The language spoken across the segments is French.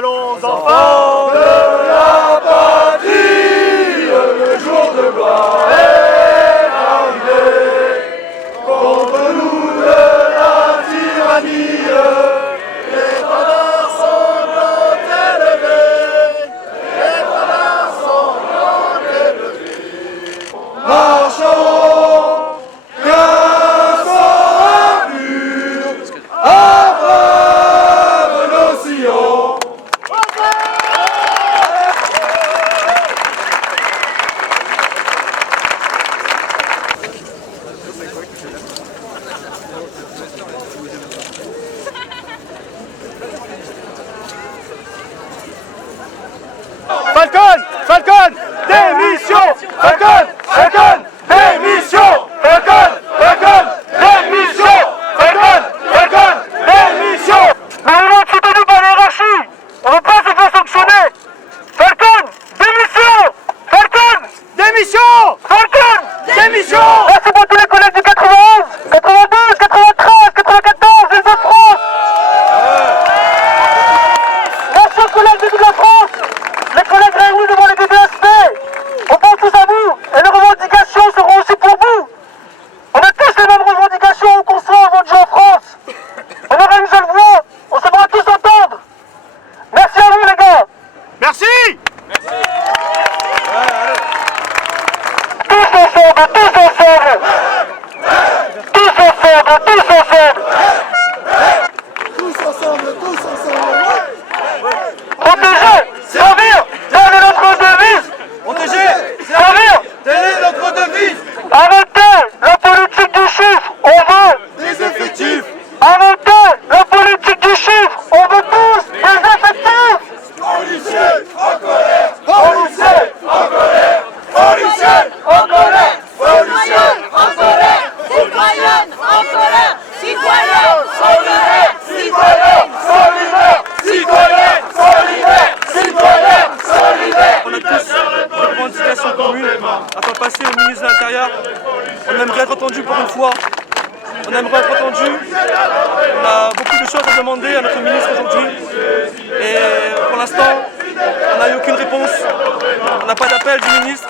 Allons enfants de la patrie, le jour de gloire est arrivé. Contre nous de la tyrannie, les bras sont élevés. Les bras sont élevés. Marchons, qu'un sang impur abreuve nos sillons. Falcon! Falcon! Démission! Falcon! Falcon! Démission! Falcon! Falcon! Démission! Falcon! Falcon! Démission! Nous voulons être soutenus par la hiérarchie. On ne veut pas se faire sanctionner. Falcon! Démission! Falcon! Démission! Falcon! Démission! Merci pour tous les collègues du 91, 92, 93, 94, les de France. Merci aux collègues de toute la France, les collègues réunis devant les DBSP. On pense tous à vous et les revendications seront aussi pour vous. On a tous les mêmes revendications qu'on soit avant de jouer en France. On aura une seule voix, on se fera tous entendre. Merci à vous les gars. Merci! Tous ensemble, tous ensemble. Tous ensemble, tous ensemble. Tous ensemble, tous ensemble! Protéger, servir, telle est notre devise. Protéger! Servir, Telle est notre devise! arrêtez la politique du chiffre, on veut. Des effectifs! Arrêtez la politique du chiffre, on veut tous des effectifs. Policiers en colère! Policiers en colère! Policiers en colère! Policiers en colère, citoyennes en colère, citoyens solidaires, Citoyens solidaires! Citoyens solidaires! Citoyens solidaires! On a tous des revendications communes à faire passer au ministre de l'Intérieur. On aimerait être entendu pour une fois. On aimerait être entendu. On a beaucoup de choses à demander à notre ministre aujourd'hui. Et pour l'instant, on n'a eu aucune réponse. On n'a pas d'appel du ministre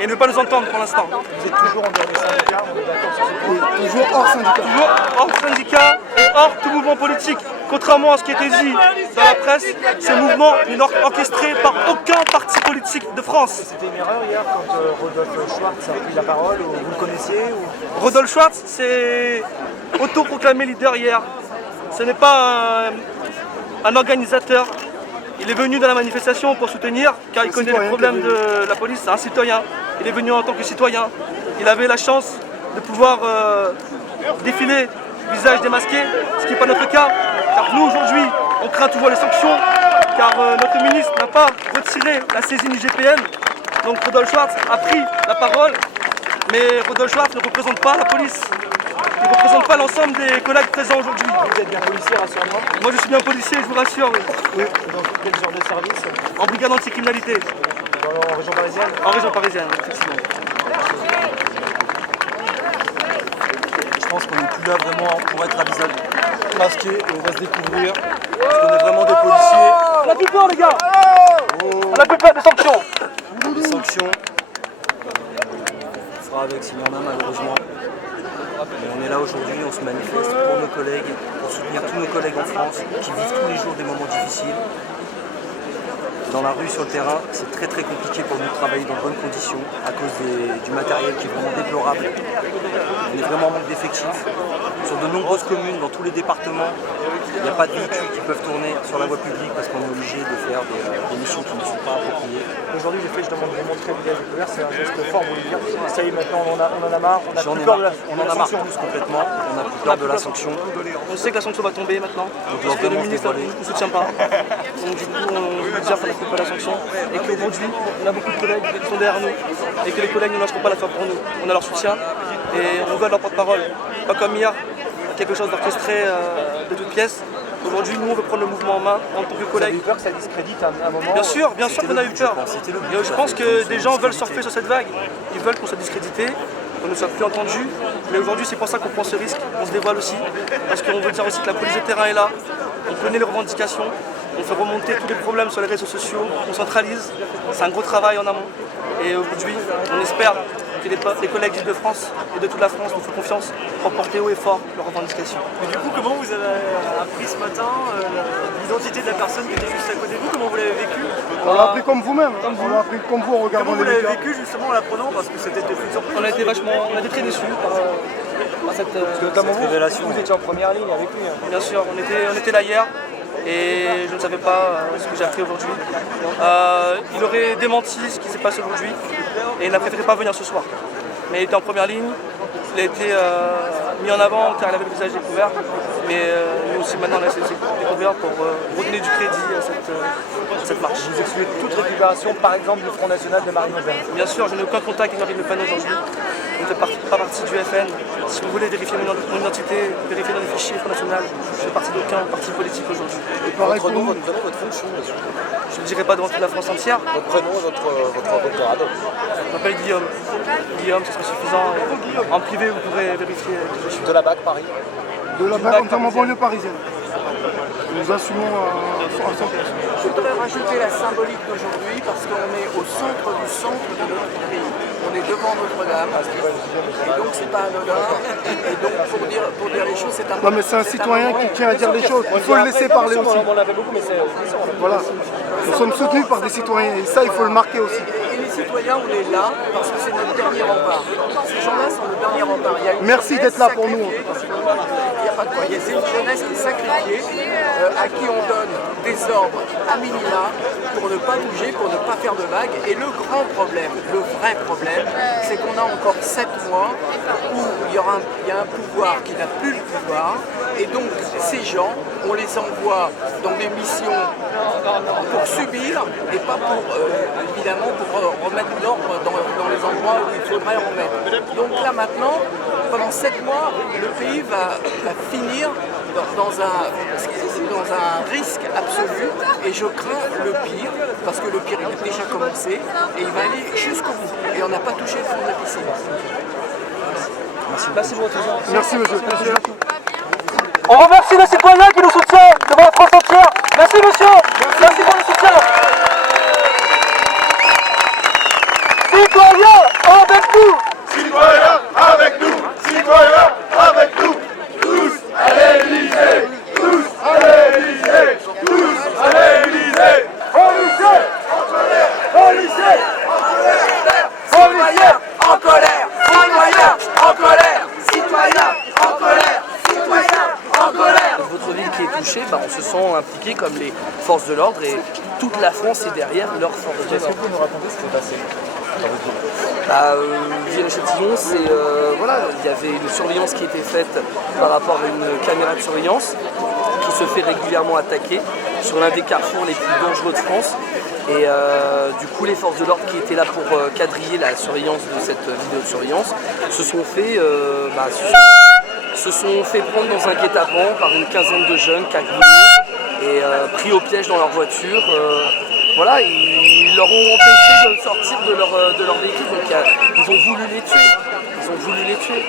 et il ne veut pas nous entendre pour l'instant. Vous êtes toujours en dehors des syndicats, on est d'accord sur ce point. Toujours hors syndicat. Toujours hors syndicat et hors tout mouvement politique. Contrairement à ce qui a été dit dans la presse, ce mouvement n'est orchestré par aucun parti politique de France. C'était une erreur hier quand Rodolphe Schwartz a pris la parole, ou vous le connaissiez ou... Rodolphe Schwartz s'est autoproclamé leader hier. Ce n'est pas un organisateur. Il est venu dans la manifestation pour soutenir, car il connaît les problèmes de la police. C'est un citoyen. Il est venu en tant que citoyen. Il avait la chance de pouvoir défiler visage démasqué, ce qui n'est pas notre cas. Car nous, aujourd'hui, on craint toujours les sanctions, car notre ministre n'a pas retiré la saisine du GPN. Donc Rodolphe Schwartz a pris la parole, mais Rodolphe Schwartz ne représente pas la police. Il ne représente pas l'ensemble des collègues présents aujourd'hui. Vous êtes bien policier, rassurez-moi. Moi je suis bien policier, je vous rassure, oui. Oui. Dans quel genre de service? En brigade anticriminalité, En région parisienne? en région parisienne, effectivement. Je pense qu'on n'est plus là vraiment pour être à visage masqué et on va se découvrir parce qu'on est vraiment des policiers. On a plus peur les gars. On a plus peur des sanctions. Les sanctions, on fera avec s'il y en a malheureusement. Mais on est là aujourd'hui, on se manifeste pour nos collègues, pour soutenir tous nos collègues en France qui vivent tous les jours des moments difficiles. Dans la rue, sur le terrain, c'est très compliqué pour nous de travailler dans de bonnes conditions à cause du matériel qui est vraiment déplorable. On est vraiment en manque d'effectifs. Sur de nombreuses communes, dans tous les départements, il n'y a pas de véhicules qui peuvent tourner sur la voie publique parce qu'on est obligé de faire des missions qui ne sont pas appropriées. Aujourd'hui, j'ai fait, je demande de vous montrer visage découvert, c'est un geste fort, vous voulez dire. Ça y est, maintenant, on en a marre, on a plus peur de la On en a marre tous complètement, on a plus peur de la sanction. On sait que la sanction va tomber maintenant, parce que le vraiment ministre dévoilé. ne soutient pas. Donc du coup, on veut dire qu'on n'a plus pas la sanction et qu'aujourd'hui, on a beaucoup de collègues qui sont derrière nous et que les collègues ne lâcheront pas la foi pour nous. On a leur soutien et on veut leur porte-parole. Pas comme hier, quelque chose d'orchestré de toutes pièces. Aujourd'hui, nous, on veut prendre le mouvement en main en tant que Vous avez collègues. eu peur que ça discrédite à un moment? Bien sûr qu'on a eu peur. C'était le but, Et je pense que des gens veulent surfer sur cette vague. Ils veulent qu'on soit discrédité, qu'on ne soit plus entendu. Mais aujourd'hui, c'est pour ça qu'on prend ce risque. On se dévoile aussi. Parce qu'on veut dire aussi que la police de terrain est là. On connaît les revendications. on fait remonter tous les problèmes sur les réseaux sociaux, on centralise, c'est un gros travail en amont. Et aujourd'hui, on espère que les collègues d'Île-de-France et de toute la France nous font confiance pour porter haut et fort leurs revendications. Mais du coup, comment vous avez appris ce matin l'identité de la personne qui était juste à côté de vous? Comment vous l'avez vécu? On l'a appris comme vous-même, on l'a appris comme vous en regardant Comment vous les l'avez médias. vécu justement en l'apprenant? Parce que c'était peut-être une surprise. On a été très déçus par cette révélation. Vous étiez en première ligne avec lui. Bien sûr, on était là hier et je ne savais pas ce que j'ai appris aujourd'hui. Il aurait démenti ce qui s'est passé aujourd'hui et il n'a préféré pas venir ce soir. Mais il était en première ligne, il a été mis en avant car il avait le visage découvert, mais nous aussi maintenant on a essayé de se découvrir pour redonner du crédit à cette marche. Vous excluez toute récupération, par exemple, du Front National de Marine Le Pen. Bien sûr, je n'ai aucun contact avec Marine Le Pen aujourd'hui. Je ne fais pas partie du FN. Si vous voulez vérifier mon identité, vérifier dans les fichiers Front National, je ne fais partie d'aucun parti politique aujourd'hui. Votre nom, votre fonction, monsieur. Je ne le dirai pas devant toute la France entière. Votre prénom et votre grade. Je m'appelle Guillaume. Guillaume, ce serait suffisant. En privé, vous pourrez vérifier. De la BAC Paris. de la BAC en banlieue parisienne. Nous assumons à 100%. Je voudrais rajouter la symbolique d'aujourd'hui parce qu'on est au centre du centre de notre pays. On est devant Notre-Dame, et donc c'est pas anodin. Et donc pour dire les choses, c'est important. Non mais c'est un citoyen qui tient à dire les choses, il faut le laisser parler aussi. On l'avait beaucoup, mais c'est... Voilà. Nous sommes soutenus par des citoyens et ça il faut le marquer aussi. Et les citoyens, on est là parce que c'est notre dernier rempart. Ces gens-là sont le dernier rempart. Il y a une Merci jeunesse d'être là pour nous. sacrifiée. Il n'y a pas de quoi. C'est une jeunesse qui est sacrifiée, à qui on donne des ordres à minima pour ne pas bouger, pour ne pas faire de vagues. Et le grand problème, le vrai problème, c'est qu'on a encore 7 mois où il y a un pouvoir qui n'a plus le pouvoir. Et donc ces gens, on les envoie dans des missions pour subir et pas pour, évidemment, pour remettre l'ordre dans les endroits où il faudrait en remettre. Donc là maintenant, pendant 7 mois, le pays va finir dans un risque absolu et je crains le pire, parce que le pire il a déjà commencé et il va aller jusqu'au bout. Et on n'a pas touché le fond de la piscine. Merci pour votre attention. Merci monsieur. On remercie les citoyens qui nous soutiennent devant la France entière. Merci monsieur. Merci pour le soutien. Citoyens avec nous. Citoyens avec nous, citoyens avec nous, tous à l'Élysée, tous à l'Élysée, tous à l'Élysée. Policiers en colère, policiers en colère, Citoyens en colère, citoyens en colère, citoyens en colère, citoyens en colère. Votre ville qui est touchée, on se sent impliqué comme les forces de l'ordre et toute la France est derrière leurs forces de l'ordre. Est-ce que vous nous raconter ce qui s'est passé dans votre ville? Vienne-Châtillon, il y avait une surveillance qui était faite par rapport à une caméra de surveillance qui se fait régulièrement attaquer sur l'un des carrefours les plus dangereux de France. Et du coup, les forces de l'ordre qui étaient là pour quadriller la surveillance de cette vidéo de surveillance se sont fait prendre dans un guet-apens par une quinzaine de jeunes cagoulés et pris au piège dans leur voiture. Voilà, ils leur ont empêché de sortir de leur véhicule, donc ils ont voulu les tuer. Ils ont voulu les tuer.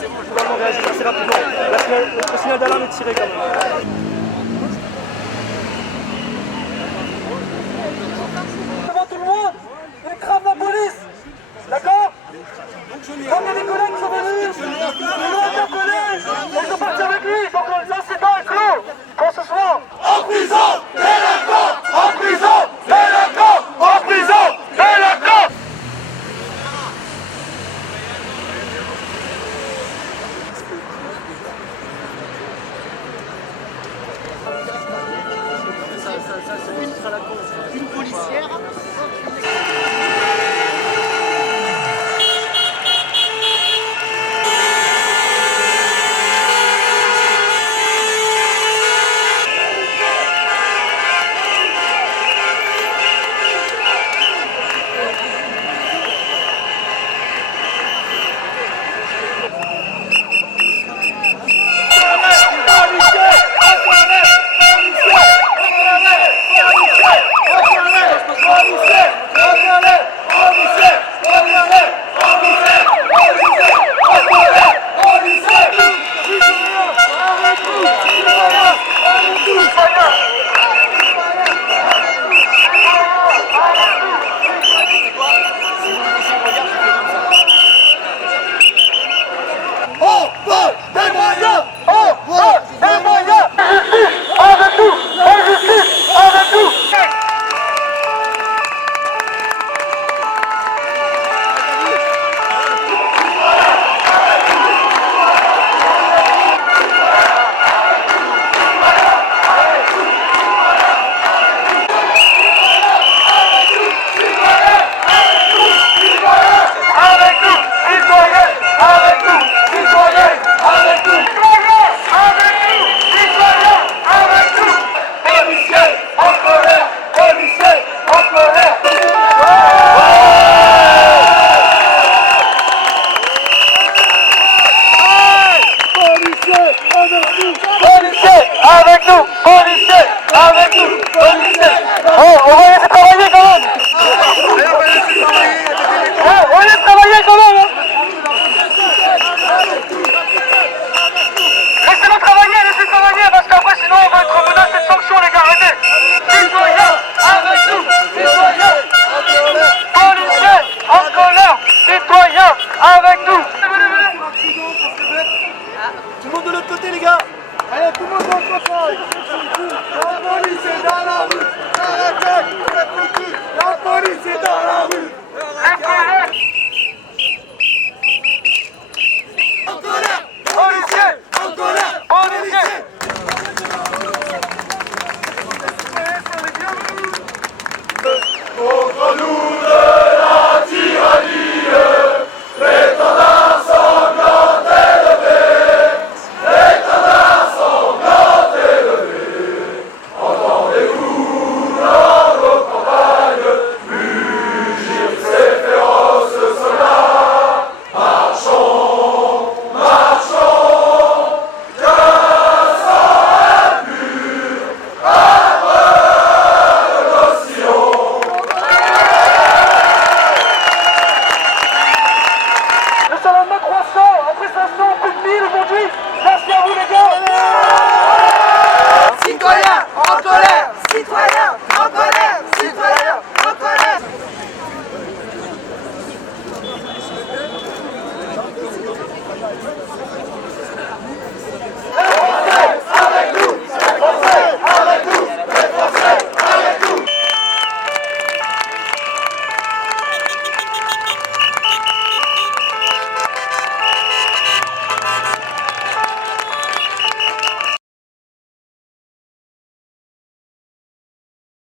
Je dois vraiment réagir assez rapidement. Le signal d'alarme est tiré quand même. Devant tout le monde, il crame la police. D'accord? Comme côté, les gars. Allez, tout le monde dans le côté. La police est dans la rue. La police est dans